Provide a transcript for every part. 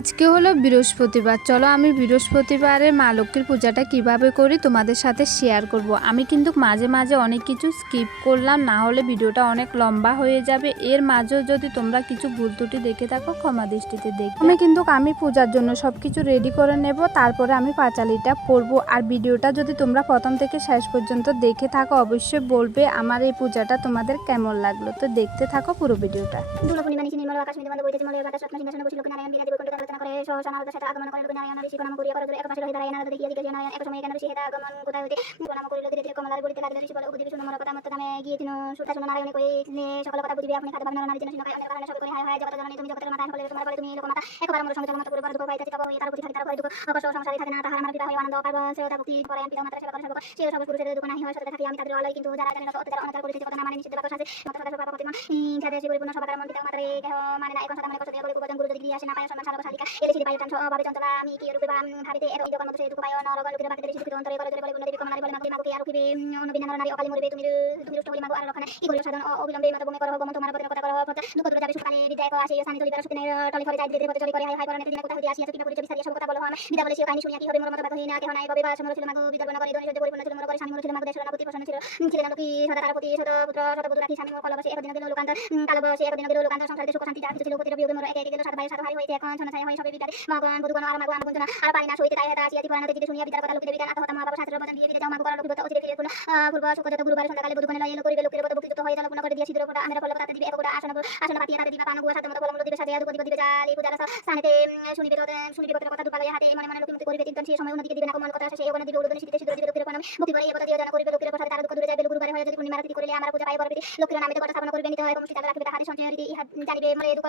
আজকে হলো বৃহস্পতিবার। চলো আমি বৃহস্পতিবারে মা লক্ষ্মীর পূজাটা কিভাবে করি তোমাদের সাথে শেয়ার করব। আমি কিন্তু মাঝে মাঝে অনেক কিছু স্কিপ করলাম, না হলে ভিডিওটা অনেক লম্বা হয়ে যাবে। এর মাঝেও যদি তোমরা কিছু ভুল ত্রুটি দেখে থাকো ক্ষমা দৃষ্টিতে দেখবে। আমি পূজার জন্য সব কিছু রেডি করে নেব, তারপরে আমি পাঁচালিটা পরবো। আর ভিডিওটা যদি তোমরা প্রথম থেকে শেষ পর্যন্ত দেখে থাকো অবশ্যই বলবে আমার এই পূজাটা তোমাদের কেমন লাগলো। তো দেখতে থাকো পুরো ভিডিওটা। আলোচনা করে সহসা নারদের সাথে আগমন করেন নারায়ণ ঋষি প্রণাম করিয়া করজোরে এক পাশে রহিত নারায়ণ দেখিয়া জিজ্ঞাসা নারায়ণ এক সময় কেন ঋষি হেতা আগমন কোথায় হইতে প্রণাম করিল ধীরে ধীরে কমলার বলিতে লাগলেন ঋষি বলে উপদেবী শুনো মোর কথা মত নামে গিয়ে তিন সুতা শুনো নারায়ণে কইলে সকল কথা বুঝিবে আপনি খাদ্য ভাবনা নারী যেন শুনো অনেক কারণে সবে করে হায় হায় জগত জননী তুমি জগতের মাথা ফলে তোমার ফলে তুমি লোকমাতা একবার মোর সঙ্গে জগমত করে বড় দুঃখ পাইতে তবে তার প্রতি থাকে তার দুঃখ অবশ্য সংসারে থাকে না তাহার আমার বিবাহ আনন্দ পাব সেটা ভক্তি করে পিতা মাতা সেবা করে সব সেই সব পুরুষের দুঃখ নাই হয় সাথে থাকি আমি তাদের আলোয় কিন্তু যারা জানেন অত্যাচার অনাচার করেছে কথা না মানে নিষিদ্ধ বাক্য আছে মত কথা সব প্রতিমা যাদের সে পরিপূর্ণ সবার মন পিতা মাতার দেহ মানে না এখন সাথে মানে কষ্ট দিয়ে বলে কুবজন গুরু যদি আসে না পায় সম্মান সারা শালিকা এলে সিদি পাইতাম ভাবে চঞ্চলা আমি কি রূপে ভাবিতে এত যখন মতো সে দুঃখ পায় নরগণ লোকের বাকিতে শিক্ষিত অন্তরে করে বলে গুণদেবী কমলারি বলে মাকে মাকে আর কি অনবিনা নারী অকালি মরবে তুমি তুমি রুষ্ট বলি মাগো আর রক্ষণে কি করিও সাধন অবিলম্বে মত ভূমি করো গম তোমার পতির কথা করো দুঃখ দূরে যাবে সুখানে বিদায় করো আসি স্থানে চলিবার সুখনে টলি করে যাই দিতে পথে চলি করে হাই হাই করনে দিনে কথা হইতে আসিয়া কিনা পরিচয় বিস্তারিত সব কথা বলো আমি বিদা বলে সে কাহিনী শুনিয়া কি হবে মোর মত কথা হইনা কেহ নাই কবে বা সমর ছিল মাগো বিদা বর্ণনা করে দনি সহ্য পরিপূর্ণ ছিল মোর করে স্বামী মোর ছিল মাগো দেশের নাপতি প্রসন্ন ছিল ছিলেন লোকি সদা তার প্রতি শত পুত্র শত পুত্র রাখি স্বামী মোর কলবসে একদিন গেল লোকান্তর কালো বসে একদিন গেল লোকান্তর সংসারে সুখ শান্তি যা কিছু ছিল পতির বিয়োগে মোর একে একে গেল সাত ভাই হইতে এখন ছনা ছাই হয় সবে বিদারে মাগন বধুগণ আর মাগো আমগুণ আর পারি না সইতে তাই হেতা আসিয়া দিবানাতে জিতে শুনিয়া বিদার কথা লোকে বিদান আত্মহত্যা মা বাবা শাস্ত্র বচন দিয়ে বিদে যাও মাগো করা লোকি বতা অচিরে ফিরে কোন পূর্ব সুখজত গুরুবারে সন্ধ্যাকালে বধুগণ লইল করিবে লোকের বত ভক্তিযুক্ত হয়ে জলপূর্ণ করে দিয়া সিদ্ধর ফটা আমরা ফল তাতে দিবে একগোটা আসন আসন পাতিয়া তাতে দিবা পানু গুয়া সাধ্য মতো ফলমূল দিবে সাজিয়া দুপতি দিবে জালি পূজার স্থানেতে শুনিবে কথা কথা দুপালে হাতে মনে মনে লোকি করিবে চিন্তন সেই সময় উন্নতিকে দিবে না কমল কথা সেই ওখানে দিবে উদ্বোধন শীতে সিদ্ধর দিবে লোকের প্রণাম মুক্তি করে এই কথা দিয়ে জানা করিবে লোকের প্রসাদে তার দুঃখ দূরে যাইবে গুরুবারে হয়ে যদি পূর্ণিমা রাত্রি করিলে আমার পূজা পাই বরপতি লোকের নামে কথা স্থাপন করিবে নিতে হয় কমষ্টি তাকে রাখবে হাতে সঞ্চয় রীতি ইহা জানিবে মরে দুঃখ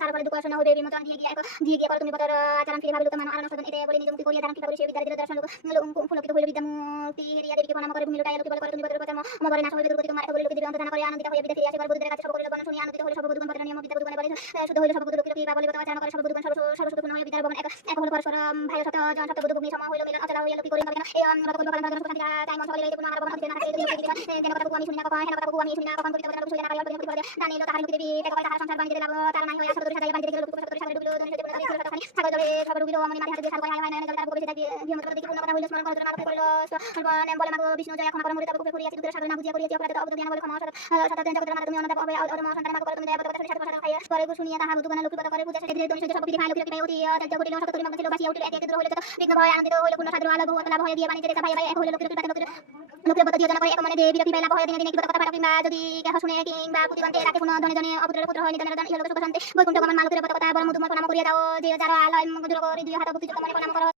তার ফলে দুঃখ শোনা হবে বিমোচন দিয়ে গিয়ে করো তুমি পতর আচরণ ফিরে ভাবে লোক মান আনন্দ সদন এতে বলে নিজ মুক্তি করিয়া দান কৃপা করে সে বিদ্যার দর্শন ফুলকিত হইল বিদ্যা মুক্তি রিয়া দেবীকে প্রণাম করে ভূমি লুটাইয়া লোকে বলে করে তুমি পতর পতর মবরে নাশ হইবে দুর্গতি তোমার এত বলে লোকে দিবে অন্তর্ধান করে আনন্দিত হইয়া বিদ্যা ফিরে আসে বড়দের কাছে সব করিল বর্ণনা শুনিয়া আনন্দিত হইল সব বুধুগণ পতর নিয়ম বিদ্যা বুধুগণে বলে শুদ্ধ হইল সব বুধু লোকে বা বলে আচরণ করে সব বুধুগণ সর্বসুখপূর্ণ হইয়া বিদ্যার ভবন এক হল পরস্পর ভাই সপ্ত জন সপ্ত বুধু ভূমি সময় হইল মিলন অচলা হইয়া লোকে করিল কেন এই রতকুল পালন ধর্ম শান্তি তাই মন সকলে পূর্ণ আমার ভবন অধিকার না থাকে যেন কথা আমি শুনি না কখন হেন কথা আমি শুনি না কখন করিতে বলে শুনি না কারিয়া প্রতি প্রতি জানিল তাহার মুক্তি দেবী তাকে তাহার সংসার বাণিজ্যে লাভ তার নাই হইয়া সদর সাজাইয়া বাণিজ্যে লোক সদর সাজাইয়া ডুবিল দনি সদর সাজাইয়া সাগর জলে সব ডুবিল মনি মাটি হাতে সাগর হাই হাই নয় তার কবি তাকে জীবন দেখি পূর্ণ কথা হইল স্মরণ করতে না করিল সর্বনাম বলে মাগো বিষ্ণু জয় ক্ষমা করো মরিতা বুকে করিয়াছি দুধের সাগর না বুঝিয়া করিয়াছি অপরাধ অবুদ্ধ জ্ঞান বলে ক্ষমা সাথে জগতের মাতা তুমি অনন্ত হবে অধর্ম সন্তান মাগো করো তুমি দেবতা কথা সাথে কথা খাইয়া পরে শুনিয়া তাহা বুধুগণ লোক কথা করে পূজা শেষে দনি সব কিছু ভাই লোক লোক অতি ত্যাগ করিল সত্য করি মাগো ছিল বাসিয়া উঠিল এক এক হইল বিঘ্ন ভয় আনন্দিত হইল পূর্ণ সাধু আলো ভগবান লাভ হয়ে দিয়া বাণিজ্যে দেখা ভাই ভাই এক হইল লোকের লোকের পদ্ধতি যোজনা করে এক মনে দেবী বিরক্তি লাভ হয়ে দিনে দিনে কথা পাঠা কিংবা যদি কেহ শুনে কিংবা প্রতিগণকে রাখে কোনো ধনে জনে অপুত্রের পুত্র হয় নিতনের ইহলোক সুখ শান্তি বৈকুণ্ঠ গমন মালকের কথা বড় মধুময় প্রণাম করিয়া যাও যে যারা আলয় দূর করে দুই হাত ভক্তিযুক্ত মনে প্রণাম করো।